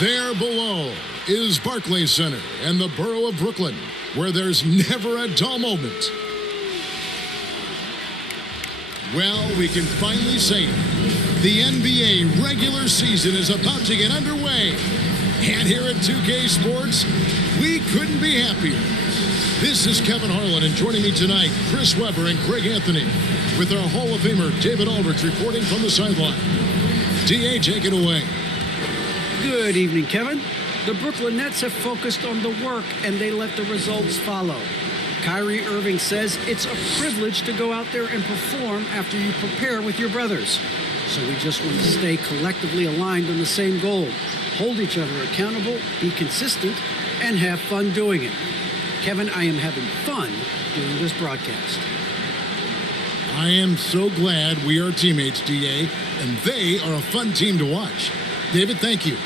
There below is Barclays Center and the borough of Brooklyn, where there's never a dull moment. Well, we can finally say it. The NBA regular season is about to get underway. And here at 2K Sports, we couldn't be happier. This is Kevin Harlan, and joining me tonight, Chris Webber and Greg Anthony, with our Hall of Famer David Aldridge reporting from the sideline. DA, take it away. Good evening, Kevin. The Brooklyn Nets have focused on the work, and they let the results follow. Kyrie Irving says it's a privilege to go out there and perform after you prepare with your brothers. So we just want to stay collectively aligned on the same goal. Hold each other accountable, be consistent, and have fun doing it. Kevin, I am having fun doing this broadcast. I am so glad we are teammates, DA, and they are a fun team to watch. David, thank you.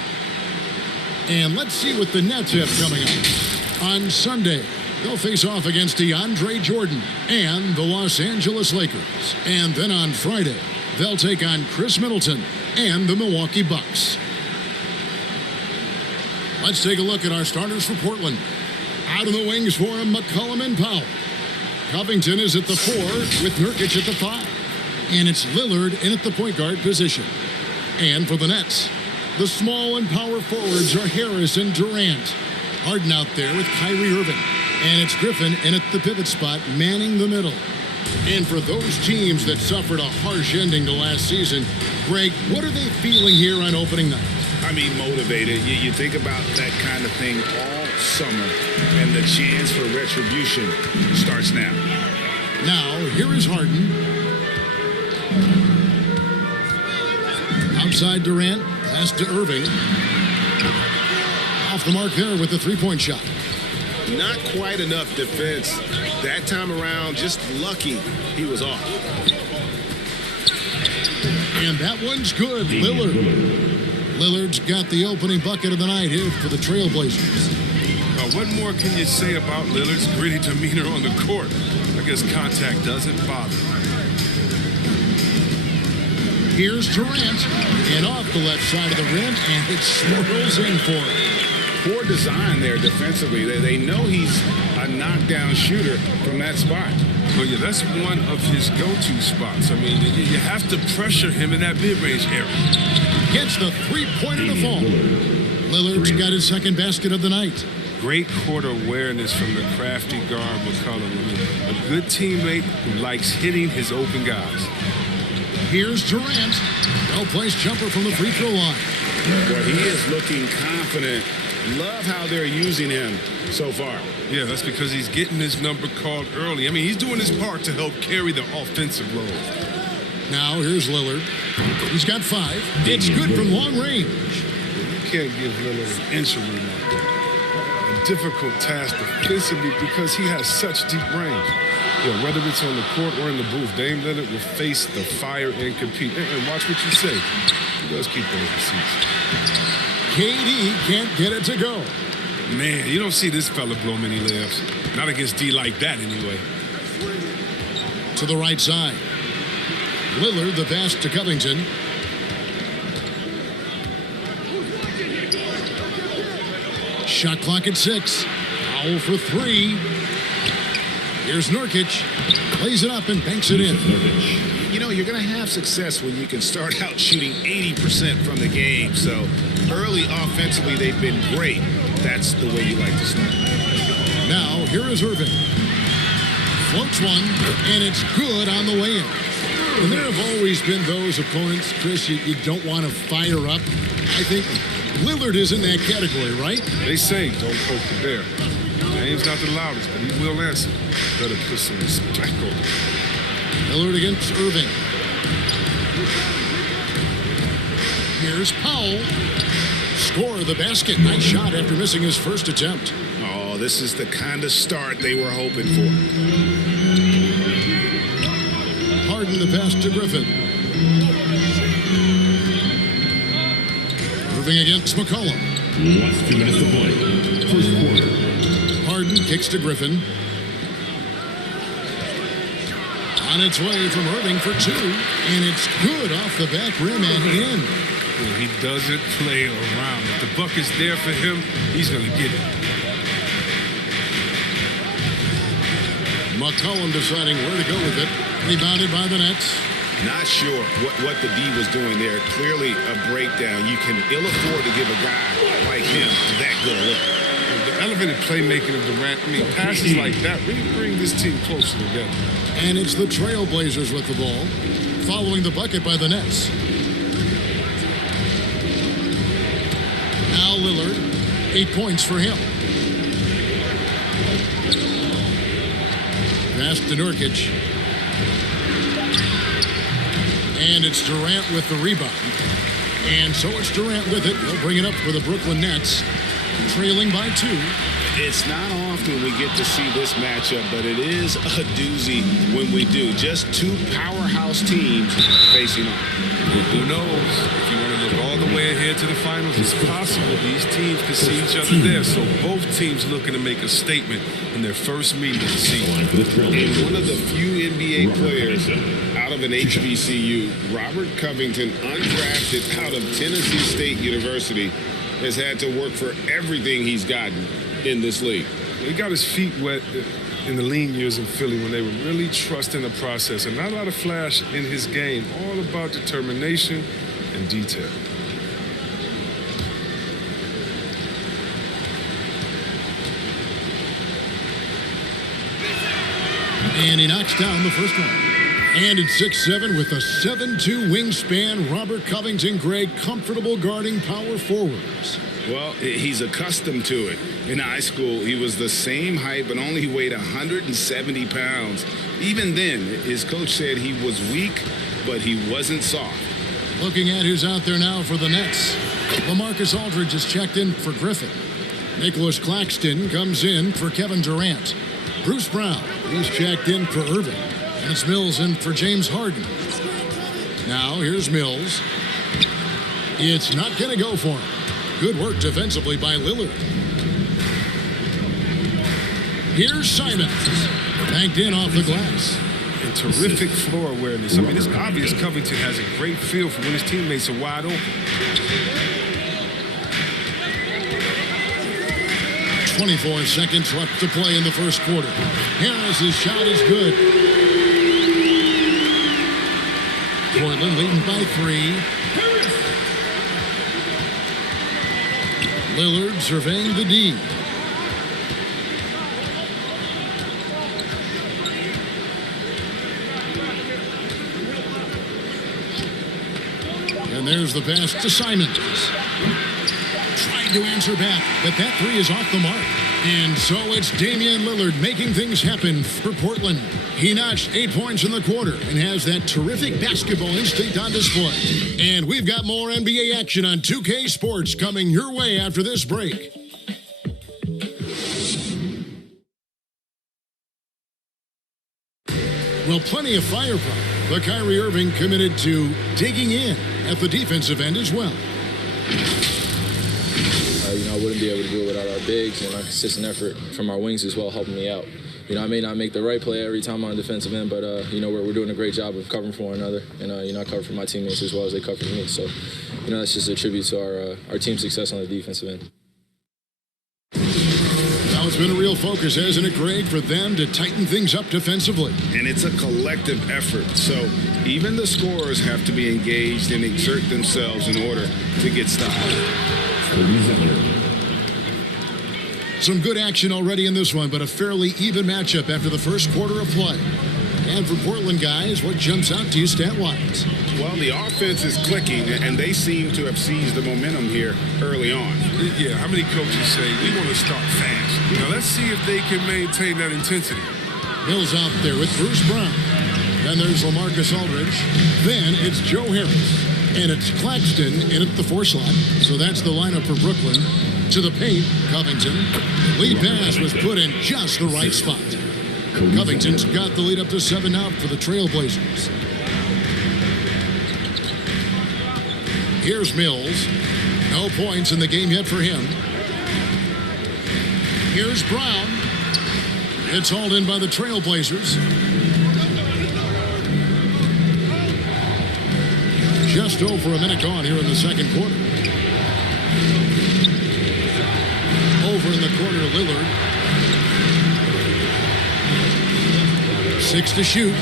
And let's see what the Nets have coming up. On Sunday, they'll face off against DeAndre Jordan and the Los Angeles Lakers. And then on Friday, they'll take on Chris Middleton and the Milwaukee Bucks. Let's take a look at our starters for Portland. Out of the wings for him, McCollum and Powell. Covington is at the 4 with Nurkic at the 5. And it's Lillard in at the point guard position. And for the Nets, the small and power forwards are Harris and Durant. Harden out there with Kyrie Irving. And it's Griffin in at the pivot spot, manning the middle. And for those teams that suffered a harsh ending to last season, Greg, what are they feeling here on opening night? I mean, motivated. You think about that kind of thing all summer, and the chance for retribution starts now. Now, here is Harden. Outside Durant, pass to Irving. Off the mark there with the three-point shot. Not quite enough defense. That time around, just lucky he was off. And that one's good, Lillard. Lillard's got the opening bucket of the night here for the Trailblazers. What more can you say about Lillard's gritty demeanor on the court? I guess contact doesn't bother. Here's Durant, and off the left side of the rim, and it swirls in for him. Poor design there defensively. They know he's a knockdown shooter from that spot. Well, yeah, that's one of his go-to spots. I mean, you have to pressure him in that mid-range area. Gets the three-pointer to fall. Lillard's got his second basket of the night. Great court awareness from the crafty guard McCollum. I mean, a good teammate who likes hitting his open guys. Here's Durant. Well-placed jumper from the free throw line. Well, he is looking confident. Love how they're using him so far. Yeah, that's because he's getting his number called early. I mean, he's doing his part to help carry the offensive load. Now, here's Lillard. He's got 5. It's good from long range. You can't give Lillard an inch of room out there. A difficult task defensively because he has such deep range. You know, whether it's on the court or in the booth, Dame Lillard will face the fire and compete. And watch what you say. He does keep those receipts. KD can't get it to go. Man, you don't see this fella blow many layups. Not against D like that, anyway. To the right side. Lillard, the pass to Covington. Shot clock at 6. Foul for 3. Here's Nurkic. Plays it up and banks it in. You know, you're going to have success when you can start out shooting 80% from the game. So early offensively, they've been great. That's the way you like to start. Now, here is Irving. Floats one, and it's good on the way in. And there have always been those opponents, Chris, you don't want to fire up. I think Lillard is in that category, right? They say don't poke the bear. Dame's not the loudest, but he will answer. Better put some respect on him. Lillard against Irving. Here's Powell. Score the basket. Nice shot after missing his first attempt. Oh, this is the kind of start they were hoping for. Harden the pass to Griffin. Irving against McCollum. Last 2 minutes to play. First quarter. Harden kicks to Griffin. On its way from Irving for 2, and it's good off the back rim and in. He doesn't play around. If the bucket's there for him, he's going to get it. McCollum deciding where to go with it. Rebounded by the Nets. Not sure what the D was doing there. Clearly a breakdown. You can ill afford to give a guy like him that good a look. The elevated playmaking of Durant, passes like that really bring this team closer together. And it's the Trailblazers with the ball, following the bucket by the Nets. Al Lillard, 8 points for him. Pass to Nurkic. And it's Durant with the rebound. And so it's Durant with it. He'll bring it up for the Brooklyn Nets, trailing by 2. It's not often we get to see this matchup, but it is a doozy when we do. Just two powerhouse teams facing off. Who knows? If you want to look all the way ahead to the finals, it's possible these teams can see each other there. So both teams looking to make a statement in their first meeting of the season. And one of the few NBA players out of an HBCU, Robert Covington, undrafted out of Tennessee State University, has had to work for everything he's gotten in this league. He got his feet wet in the lean years in Philly when they were really trusting the process, and not a lot of flash in his game, all about determination and detail. And he knocks down the first one. And it's 6'7" with a 7'2" wingspan. Robert Covington, Greg, comfortable guarding power forwards. Well, he's accustomed to it. In high school, he was the same height, but only weighed 170 pounds. Even then, his coach said he was weak, but he wasn't soft. Looking at who's out there now for the Nets. LaMarcus Aldridge is checked in for Griffin. Nicholas Claxton comes in for Kevin Durant. Bruce Brown, he's checked in for Irving. And it's Mills in for James Harden. Now, here's Mills. It's not going to go for him. Good work defensively by Lillard. Here's Simons. Banked in off the glass. And terrific floor awareness. It's obvious Covington has a great feel for when his teammates are wide open. 24 seconds left to play in the first quarter. Harris's shot is good. Portland leading by 3. Lillard surveying the D. And there's the pass to Simons. Trying to answer back, but that 3 is off the mark. And so it's Damian Lillard making things happen for Portland. He notched 8 points in the quarter and has that terrific basketball instinct on display. And we've got more NBA action on 2K Sports coming your way after this break. Well, plenty of firepower, but Kyrie Irving committed to digging in at the defensive end as well. I wouldn't be able to do it without our bigs and our consistent effort from our wings as well, helping me out. I may not make the right play every time on the defensive end, but, we're doing a great job of covering for one another. And, I cover for my teammates as well as they cover for me. So, that's just a tribute to our team's success on the defensive end. Now it's been a real focus, hasn't it, Greg, for them to tighten things up defensively? And it's a collective effort. So even the scorers have to be engaged and exert themselves in order to get stopped. Some good action already in this one, but a fairly even matchup after the first quarter of play. And for Portland guys, what jumps out to you stat-wise? Well, the offense is clicking, and they seem to have seized the momentum here early on. Yeah, how many coaches say, we want to start fast? Now, let's see if they can maintain that intensity. Mills out there with Bruce Brown. Then there's LaMarcus Aldridge. Then it's Joe Harris. And it's Claxton in at the 4 slot. So that's the lineup for Brooklyn. To the paint, Covington. The lead pass was put in just the right spot. Covington's got the lead up to 7 now for the Trailblazers. Here's Mills. No points in the game yet for him. Here's Brown. It's hauled in by the Trailblazers. just over a minute gone here in the second quarter. Over in the corner, Lillard. 6 to shoot.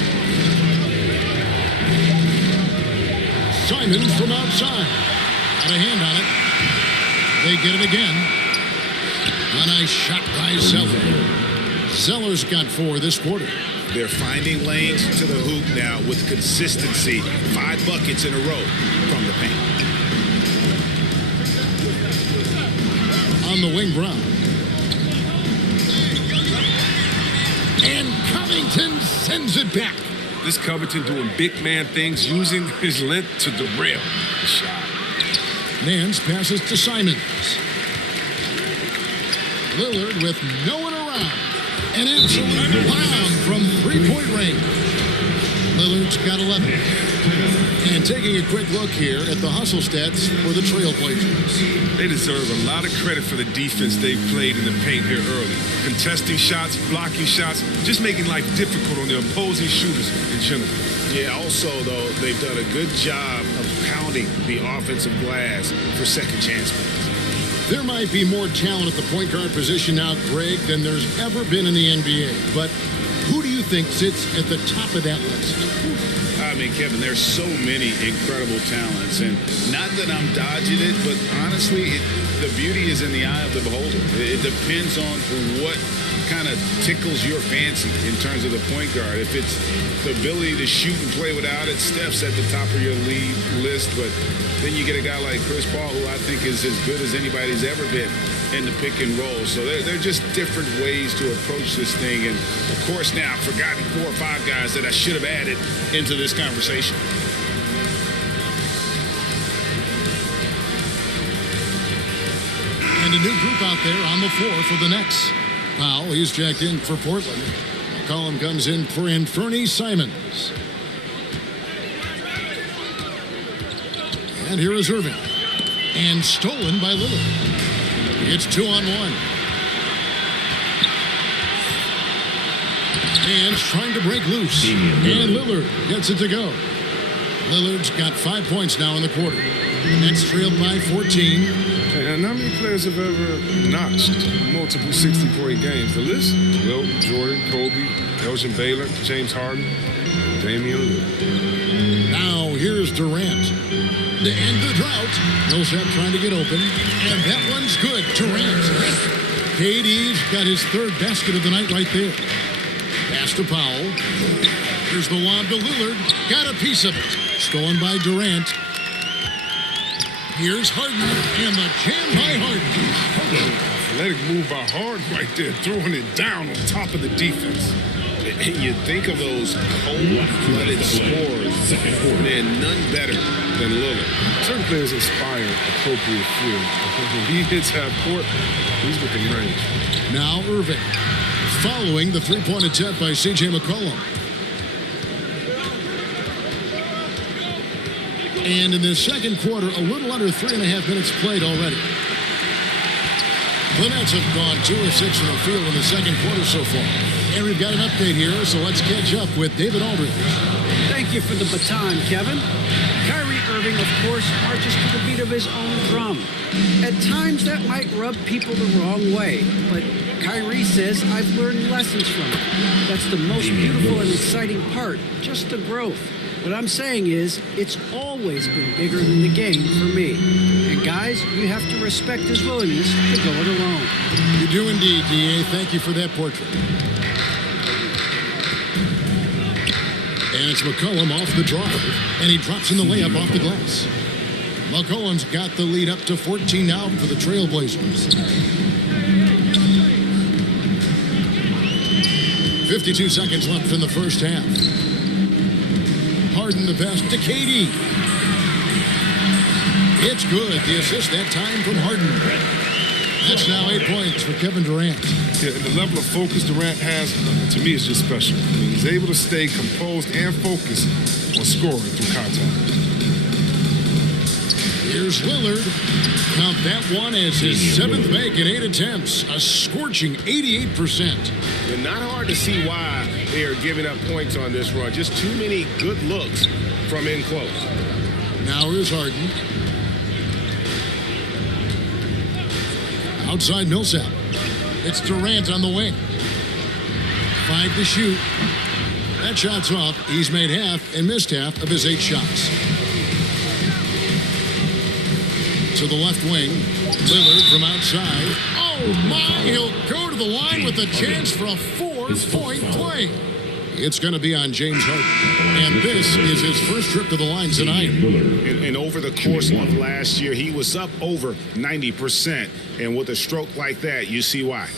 Simons from outside. Got a hand on it. They get it again. A nice shot by Zeller. Zeller's got 4 this quarter. They're finding lanes to the hoop now with consistency. 5 buckets in a row from the paint. On the wing, Brown. And Covington sends it back. This Covington doing big man things, using his length to derail the shot. Nance passes to Simons. Lillard with no one around. An absolute bomb from three-point range. Lillard's got 11. And taking a quick look here at the hustle stats for the Trailblazers. They deserve a lot of credit for the defense they played in the paint here early. Contesting shots, blocking shots, just making life difficult on the opposing shooters in general. Yeah, also, though, they've done a good job of pounding the offensive glass for second chance plays. There might be more talent at the point guard position now, Greg, than there's ever been in the NBA. But who do you think sits at the top of that list? I mean, Kevin, there's so many incredible talents, and not that I'm dodging it, but honestly, the beauty is in the eye of the beholder. It depends on what kind of tickles your fancy in terms of the point guard. If it's the ability to shoot and play without it, Steph's at the top of your league list, but then you get a guy like Chris Paul, who I think is as good as anybody's ever been in the pick and roll. So they're just different ways to approach this thing. And, of course, now I've forgotten 4 or 5 guys that I should have added into this conversation. And a new group out there on the floor for the Nets. Powell, he's checked in for Portland. McCollum comes in for Anthony Simons. And here is Irving. And stolen by Lillard. It's 2-on-1. And trying to break loose. And Lillard gets it to go. Lillard's got 5 points now in the quarter. Nets trailed by 14. And how many players have ever notched multiple 60-point games? The list? Wilt, Jordan, Kobe, Elgin Baylor, James Harden, Damian Lillard. Now here's Durant. To end the drought. Millsap trying to get open. And that one's good. Durant. KD's got his 3rd basket of the night right there. Pass to Powell. Here's the lob to Lillard. Got a piece of it. Stolen by Durant. Here's Harden. And the jam by Harden. Athletic move by Harden right there, throwing it down on top of the defense. You think of those cold-blooded scorers, man, none better than Lillard. Certain players inspire appropriate fear. When he hits half court, he's within range. Now Irving, following the three-point attempt by C.J. McCollum. And in the second quarter, a little under 3.5 minutes played already. The Nets have gone 2 of 6 from the field in the second quarter so far. And we've got an update here, so let's catch up with David Aldridge. Thank you for the baton, Kevin. Kyrie Irving, of course, marches to the beat of his own drum. At times, that might rub people the wrong way, but Kyrie says, I've learned lessons from it. That's the most beautiful and exciting part, just the growth. What I'm saying is, it's always been bigger than the game for me. And guys, you have to respect his willingness to go it alone. You do indeed, D.A. Thank you for that portrait. And it's McCollum off the drive, and he drops in the layup off the glass. McCollum's got the lead up to 14 now for the Trailblazers. 52 seconds left in the first half. Harden the pass to KD. It's good. The assist that time from Harden. That's now 8 points for Kevin Durant. Yeah, and the level of focus Durant has, to me, is just special. I mean, he's able to stay composed and focused on scoring through contact. Here's Lillard. Count that one as his 7th make in 8 attempts. A scorching 88%. And not hard to see why they are giving up points on this run. Just too many good looks from in close. Now here's Harden. Outside Millsap. It's Durant on the wing. 5 to shoot. That shot's off. He's made half and missed half of his 8 shots. To the left wing. Lillard from outside. Oh my! He'll go to the line with a chance for a 4-point play. It's going to be on James Harden. And this is his first trip to the line tonight. And over the course of last year, he was up over 90%. And with a stroke like that, you see why.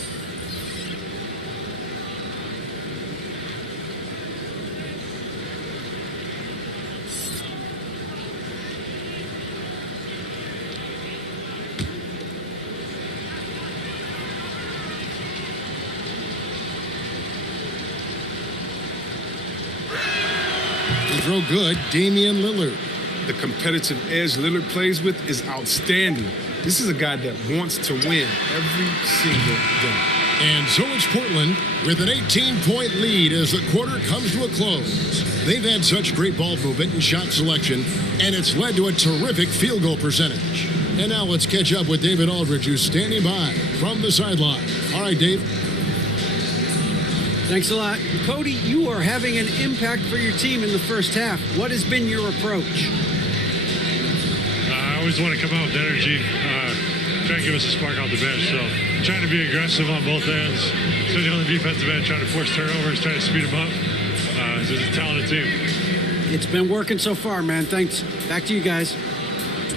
Throw good, Damian Lillard. The competitive edge Lillard plays with is outstanding. This is a guy that wants to win every single day. And so it's Portland with an 18-point lead as the quarter comes to a close. They've had such great ball movement and shot selection, and it's led to a terrific field goal percentage. And now let's catch up with David Aldridge, who's standing by from the sideline. All right, Dave. Thanks a lot. Cody, you are having an impact for your team in the first half. What has been your approach? I always want to come out with energy, try to give us a spark off the bench. So trying to be aggressive on both ends, especially on the defensive end, trying to force turnovers, trying to speed them up. It's a talented team. It's been working so far, man. Thanks. Back to you guys.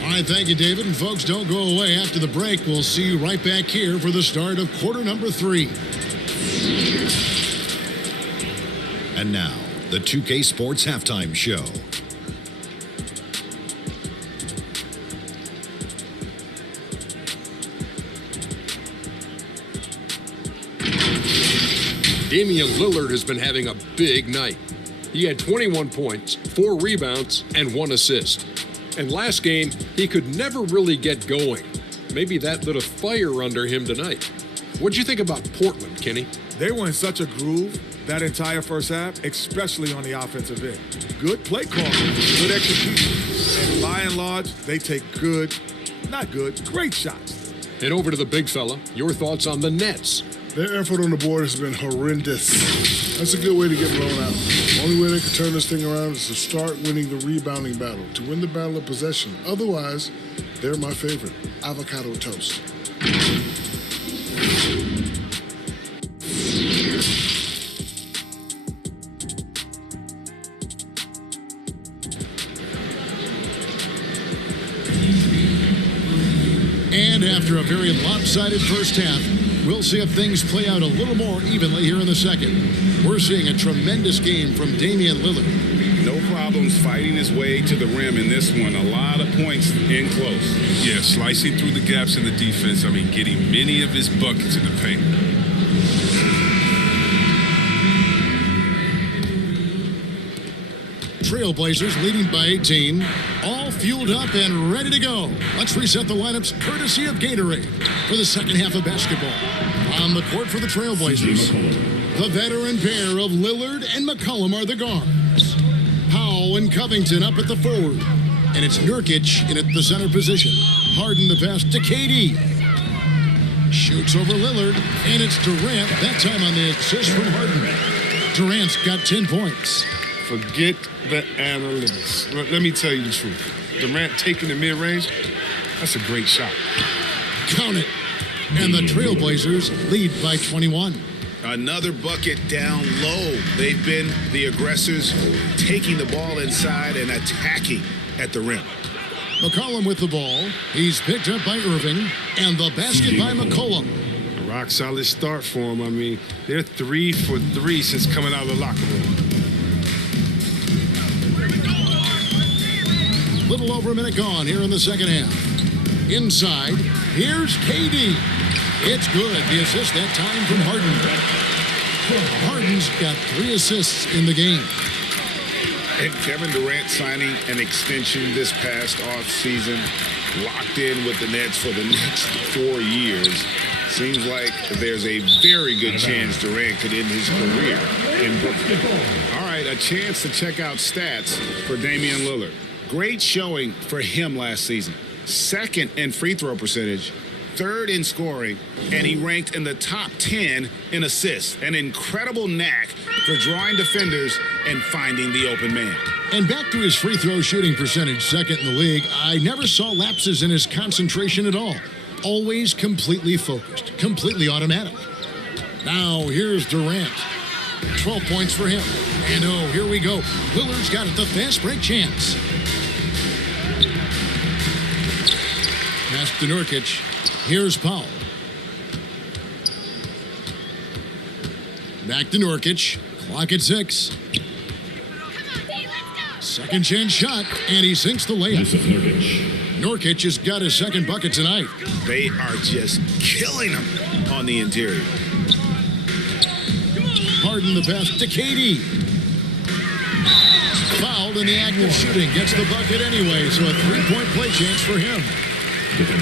All right, thank you, David. And folks, don't go away. After the break, we'll see you right back here for the start of quarter number 3. And now, the 2K Sports Halftime Show. Damian Lillard has been having a big night. He had 21 points, 4 rebounds, and 1 assist. And last game, he could never really get going. Maybe that lit a fire under him tonight. What'd you think about Portland, Kenny? They were in such a groove that entire first half, especially on the offensive end. Good play calling, good execution. And by and large, they take great shots. And over to the big fella, your thoughts on the Nets. Their effort on the board has been horrendous. That's a good way to get blown out. The only way they can turn this thing around is to start winning the rebounding battle, to win the battle of possession. Otherwise, they're my favorite. Avocado toast. And after a very lopsided first half, we'll see if things play out a little more evenly here in the second. We're seeing a tremendous game from Damian Lillard. No problems fighting his way to the rim in this one. A lot of points in close. Yeah, slicing through the gaps in the defense. Getting many of his buckets in the paint. Trailblazers leading by 18, all fueled up and ready to go. Let's reset the lineups courtesy of Gatorade for the second half of basketball. On the court for the Trailblazers, the veteran pair of Lillard and McCollum are the guards. Powell and Covington up at the forward. And it's Nurkic in at the center position. Harden the pass to KD. Shoots over Lillard, and it's Durant, that time on the assist from Harden. Durant's got 10 points. Forget the analytics. Let me tell you the truth. Durant taking the mid-range, that's a great shot. Count it. And the Trailblazers lead by 21. Another bucket down low. They've been the aggressors, taking the ball inside and attacking at the rim. McCollum with the ball. He's picked up by Irving. And the basket by McCollum. A rock-solid start for them. They're 3 for 3 since coming out of the locker room. Little over a minute gone here in the second half. Inside, here's KD. It's good. The assist that time from Harden. Harden's got 3 assists in the game. And Kevin Durant signing an extension this past offseason, locked in with the Nets for the next 4 years. Seems like there's a very good chance Durant could end his career in Brooklyn. All right, a chance to check out stats for Damian Lillard. Great showing for him last season. Second in free throw percentage, third in scoring, and he ranked in the top 10 in assists. An incredible knack for drawing defenders and finding the open man. And back to his free throw shooting percentage, second in the league. I never saw lapses in his concentration at all. Always completely focused, completely automatic. Now here's Durant. 12 points for him. And oh, here we go. Lillard's got it, the fast break chance. Pass to Nurkic. Here's Powell. Back to Nurkic. Clock at 6. Second chance shot, and he sinks the layup. Nurkic has got his second bucket tonight. They are just killing him on the interior. Harden the pass to KD. Fouled in the act of shooting. Gets the bucket anyway, so a three-point play chance for him.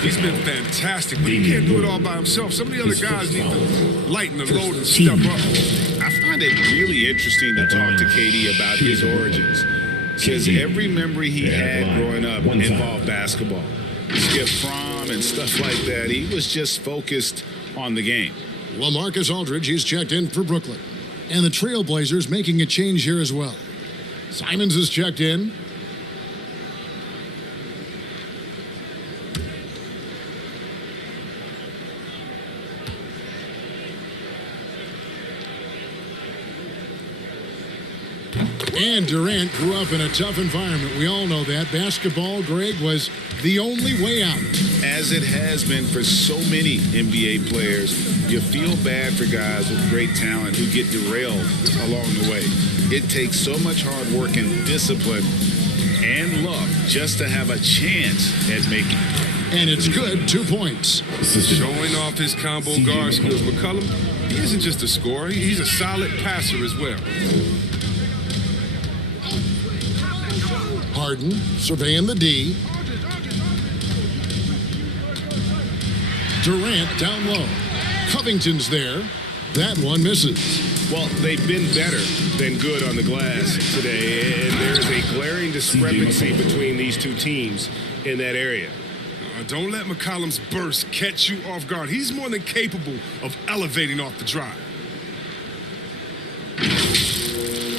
He's been fantastic, but he can't do it all by himself. Some of the other guys need to lighten the load and step up. I find it really interesting to talk to KD about his origins. Because every memory he had growing up involved basketball. Skip prom and stuff like that. He was just focused on the game. LaMarcus Aldridge, he's checked in for Brooklyn. And the Trailblazers making a change here as well. Simons is checked in. And Durant grew up in a tough environment. We all know that. Basketball, Greg, was the only way out. As it has been for so many NBA players, you feel bad for guys with great talent who get derailed along the way. It takes so much hard work and discipline and luck just to have a chance at making it. And it's good, 2 points. Showing off his combo guard skills. McCollum, he isn't just a scorer. He's a solid passer as well. Harden surveying the D. Durant down low. Covington's there. That one misses. Well, they've been better than good on the glass today, and there's a glaring discrepancy between these two teams in that area. Don't let McCollum's burst catch you off guard. He's more than capable of elevating off the drive.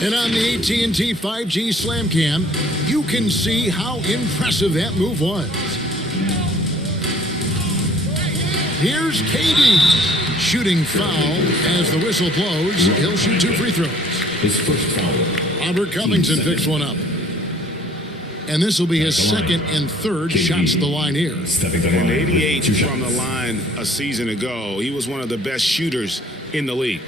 And on the AT&T 5G Slam Cam, you can see how impressive that move was. Here's KD. Shooting foul as the whistle blows. He'll shoot 2 free throws. His first foul. Robert Covington picks one up. And this will be his second and third shots at the line here. And 88 from the line a season ago. He was one of the best shooters in the league.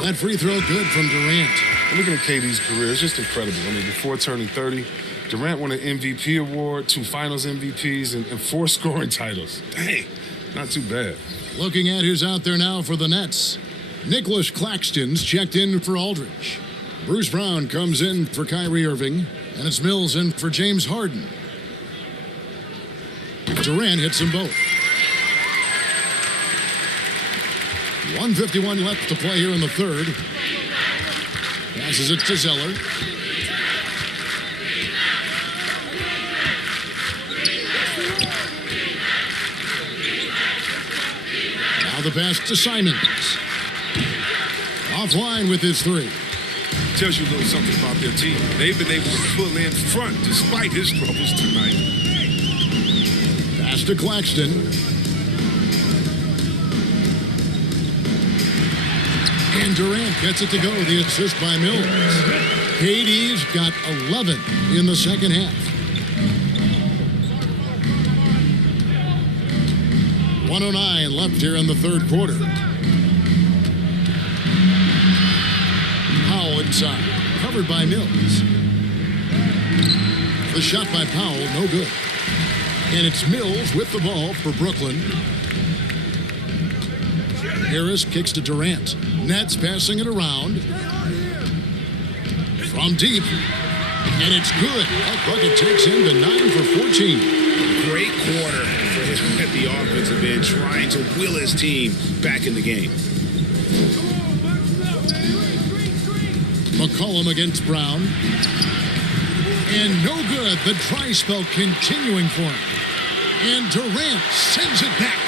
That free throw good from Durant. Looking at KD's career, it's just incredible. I mean, before turning 30, Durant won an MVP award, 2 finals MVPs, and 4 scoring titles. Dang, not too bad. Looking at who's out there now for the Nets. Nicholas Claxton's checked in for Aldridge. Bruce Brown comes in for Kyrie Irving, and it's Mills in for James Harden. Durant hits them both. 1:51 left to play here in the third. Passes it to Zeller. Now the pass to Simons. Offline with his 3. Tells you a little something about their team. They've been able to pull in front despite his troubles tonight. Pass to Claxton. And Durant gets it to go. The assist by Mills. KD's got 11 in the second half. 1:09 left here in the third quarter. Powell inside. Covered by Mills. The shot by Powell, no good. And it's Mills with the ball for Brooklyn. Harris kicks to Durant. Nets passing it around. from deep. And it's good. That bucket takes him to 9 for 14. Great quarter for him at the offensive end, trying to will his team back in the game. McCollum against Brown. And no good. The dry spell continuing for him. And Durant sends it back.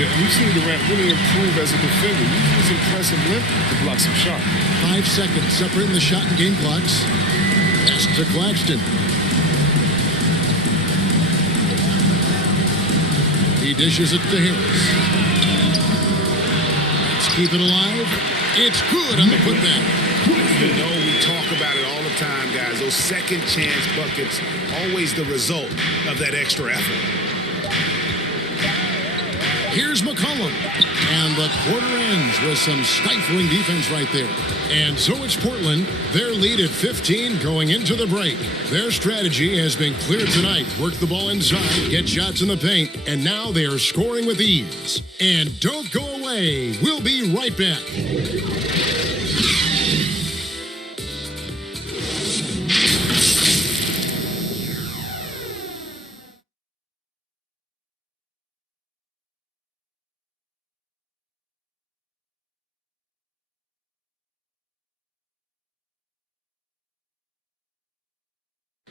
Yeah, we've seen Durant really improve as a defender. He's impressive length to block some shots. 5 seconds separating the shot and game clocks. Pass to Claxton. He dishes it to Harris. Let's keep it alive. It's good on the putback. You know, we talk about it all the time, guys. Those second chance buckets, always the result of that extra effort. Here's McCollum. And the quarter ends with some stifling defense right there. And so it's Portland. Their lead at 15 going into the break. Their strategy has been clear tonight. Work the ball inside, get shots in the paint, and now they are scoring with ease. And don't go away. We'll be right back.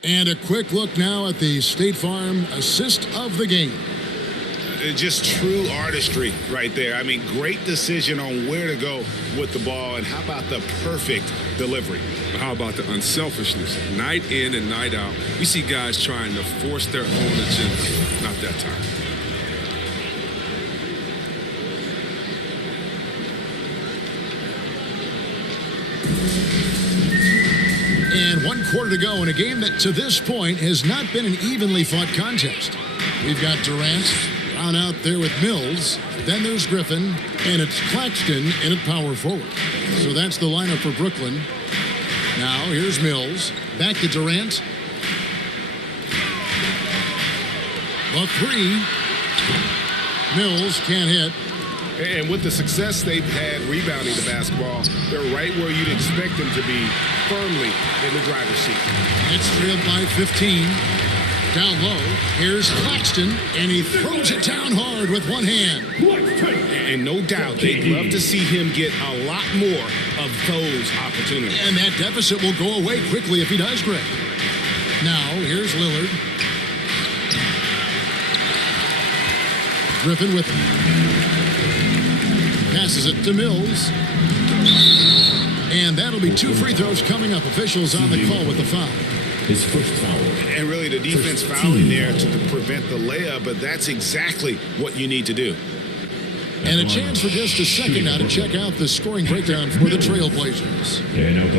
And a quick look now at the State Farm assist of the game. Just true artistry right there. I mean, great decision on where to go with the ball, and how about the perfect delivery? How about the unselfishness? Night in and night out, we see guys trying to force their own agenda. Not that time. And 1 quarter to go in a game that to this point has not been an evenly fought contest. We've got Durant down out there with Mills. Then there's Griffin, and it's Claxton in at power forward. So that's the lineup for Brooklyn. Now here's Mills. Back to Durant. The three. Mills can't hit. And with the success they've had rebounding the basketball, they're right where you'd expect them to be, firmly in the driver's seat. It's trailed by 15. Down low, here's Claxton, and he throws it down hard with one hand. And no doubt, they'd love to see him get a lot more of those opportunities. And that deficit will go away quickly if he does, Greg. Now, here's Lillard. Griffin with him. Passes it to Mills. And that'll be 2 free throws coming up. Officials on the call with the foul. His first foul. And really the defense fouling there to prevent the layup, but that's exactly what you need to do. And a chance for just a second now to check out the scoring breakdown for the Trailblazers.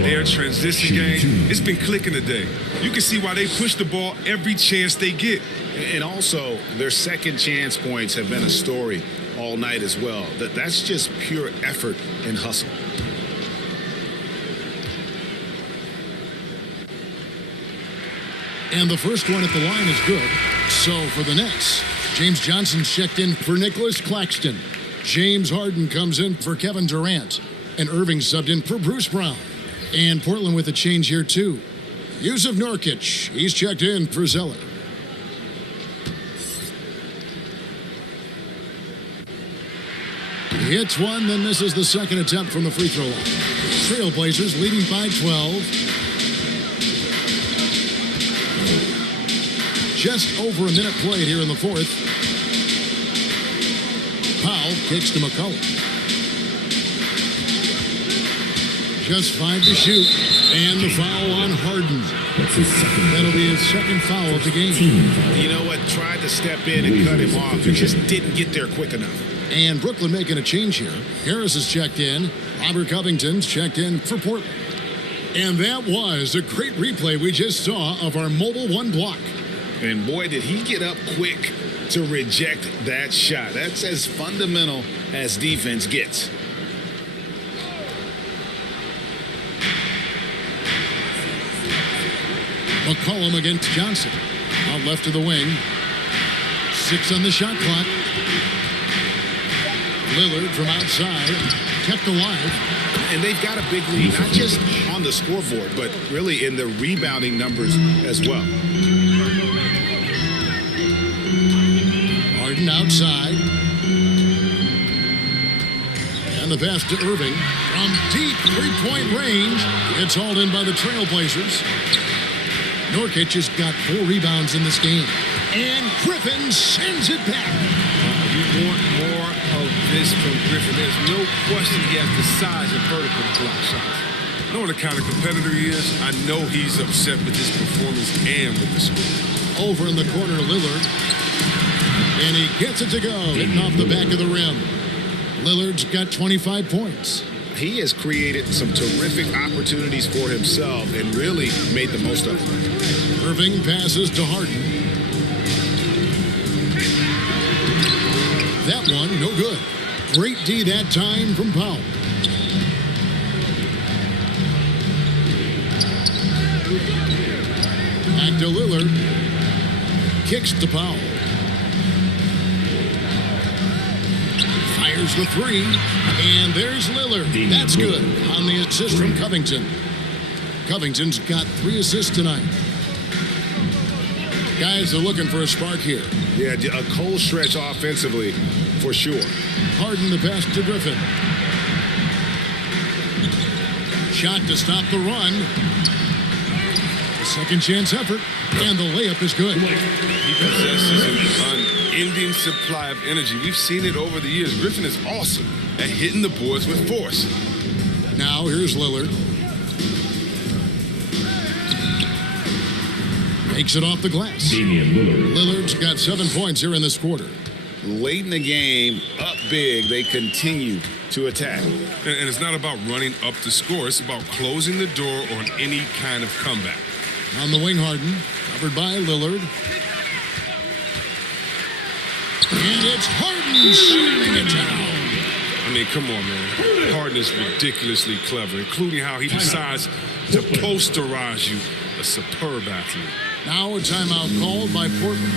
Their transition game, it's been clicking today. You can see why they push the ball every chance they get. And also, their second chance points have been a story all night as well. That's just pure effort and hustle. And the first one at the line is good. So for the Nets, James Johnson checked in for Nicholas Claxton. James Harden comes in for Kevin Durant. And Irving subbed in for Bruce Brown. And Portland with a change here too. Yusuf Nurkic, he's checked in for Zeller. He hits one, then misses the second attempt from the free throw line. Trailblazers leading by 12. Just over a minute played here in the fourth. Powell kicks to McCollum. Just 5 to shoot. And the foul on Harden. That'll be his second foul of the game. You know what? Tried to step in and cut him off. He just didn't get there quick enough. And Brooklyn making a change here. Harris is checked in. Robert Covington's checked in for Portland. And that was a great replay we just saw of our mobile one block. And boy, did he get up quick to reject that shot. That's as fundamental as defense gets. McCollum against Johnson. Out left of the wing. 6 on the shot clock. Lillard from outside, kept alive. And they've got a big lead, not just on the scoreboard, but really in the rebounding numbers as well. Harden outside. And the pass to Irving from deep three-point range. It's hauled in by the Trailblazers. Nurkic has got 4 rebounds in this game. And Griffin sends it back. You want more of this from Griffin. There's no question he has the size and vertical to block shots. I know what the kind of competitor he is. I know he's upset with his performance and with the score. Over in the corner, Lillard. And he gets it to go, hitting off the back of the rim. Lillard's got 25 points. He has created some terrific opportunities for himself and really made the most of them. Irving passes to Harden. That one, no good. Great D that time from Powell. Back to Lillard. Kicks to Powell. Fires the 3. And there's Lillard. That's good on the assist from Covington. Covington's got 3 assists tonight. Guys are looking for a spark here. Yeah, a cold stretch offensively, for sure. Harden the pass to Griffin. Shot to stop the run. A second chance effort, and the layup is good. He possesses an unending supply of energy. We've seen it over the years. Griffin is awesome at hitting the boards with force. Now here's Lillard. Takes it off the glass. Lillard's got 7 points here in this quarter. Late in the game, up big, they continue to attack. And it's not about running up the score. It's about closing the door on any kind of comeback. On the wing, Harden, covered by Lillard. And it's Harden shooting it down. I mean, come on, man. Harden is ridiculously clever, including how he decides to posterize you. A superb athlete. Now a timeout called by Portland.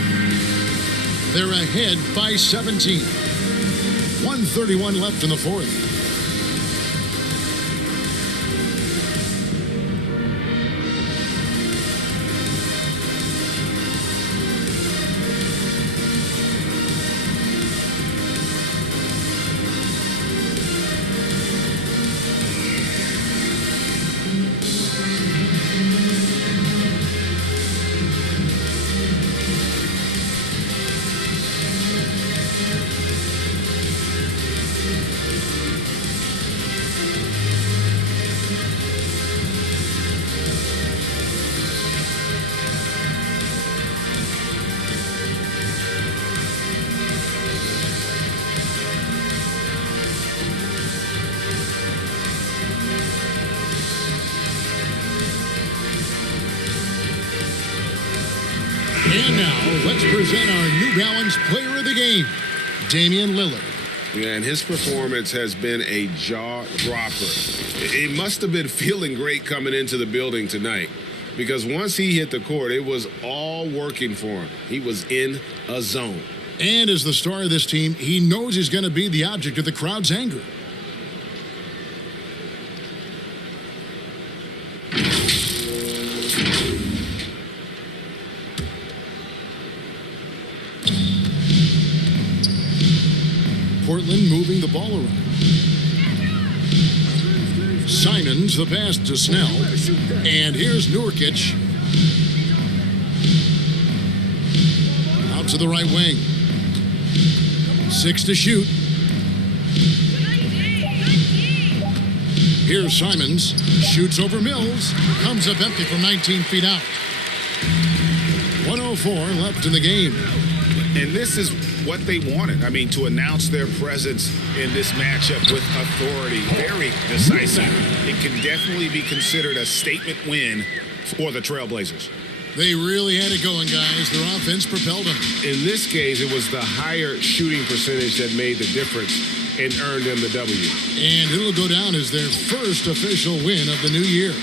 They're ahead by 17. 1:31 left in the fourth. And now, let's present our New Balance Player of the Game, Damian Lillard. Yeah, and his performance has been a jaw-dropper. It must have been feeling great coming into the building tonight, because once he hit the court, it was all working for him. He was in a zone. And as the star of this team, he knows he's going to be the object of the crowd's anger. Portland moving the ball around. Simons the pass to Snell. And here's Nurkic. Out to the right wing. 6 to shoot. Here's Simons. Shoots over Mills. Comes up empty from 19 feet out. 1:04 left in the game. And this is what they wanted. I mean, to announce their presence in this matchup with authority. Very decisive. It can definitely be considered a statement win for the Trailblazers. They really had it going, guys. Their offense propelled them. In this case, it was the higher shooting percentage that made the difference and earned them the W. And it'll go down as their first official win of the new year.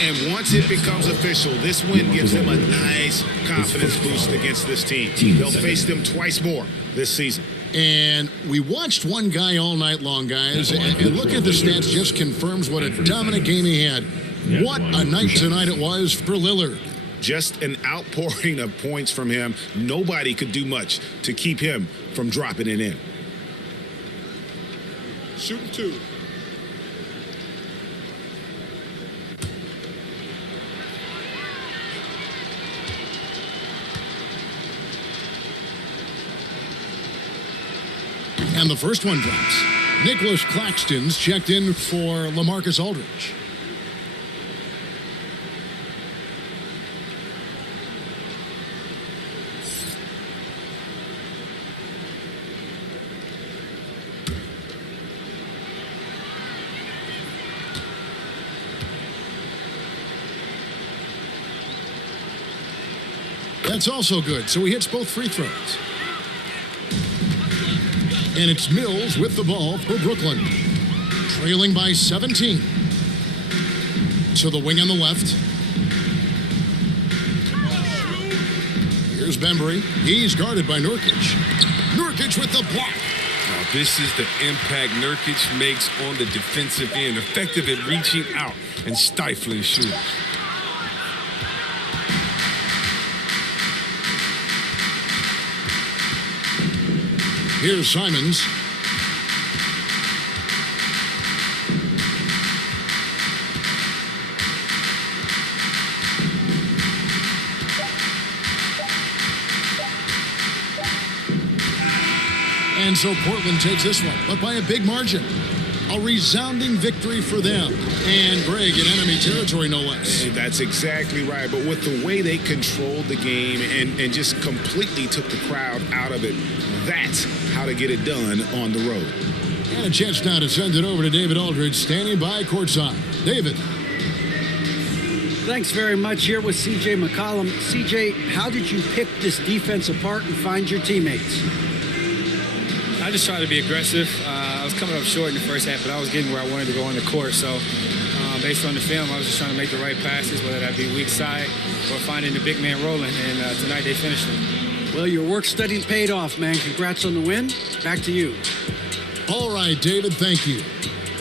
And once it becomes official, this win gives them a nice confidence boost against this team. They'll face them twice more this season. And we watched one guy all night long, guys, and looking at the stats just confirms what a dominant game he had. What a night tonight it was for Lillard. Just an outpouring of points from him. Nobody could do much to keep him from dropping it in. Shooting 2. And the first one drops. Nicholas Claxton's checked in for LaMarcus Aldridge. That's also good, so he hits both free throws. And it's Mills with the ball for Brooklyn. Trailing by 17. To the wing on the left. Here's Bembry. He's guarded by Nurkic. Nurkic with the block. Now, this is the impact Nurkic makes on the defensive end. Effective at reaching out and stifling shooters. Here's Simons. And so Portland takes this one, but by a big margin. A resounding victory for them. And Greg in enemy territory, no less. That's exactly right. But with the way they controlled the game and just completely took the crowd out of it, that's how to get it done on the road. And a chance now to send it over to David Aldridge, standing by courtside. David. Thanks very much. Here with C.J. McCollum. C.J., how did you pick this defense apart and find your teammates? I just tried to be aggressive. I was coming up short in the first half, but I was getting where I wanted to go on the court. So based on the film, I was just trying to make the right passes, whether that be weak side or finding the big man rolling. And tonight they finished it. Well, your work study paid off, man. Congrats on the win. Back to you. All right, David, thank you.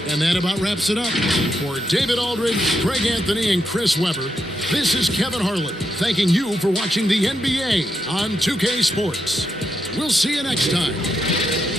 And that about wraps it up. For David Aldridge, Greg Anthony, and Chris Webber, this is Kevin Harlan thanking you for watching the NBA on 2K Sports. We'll see you next time.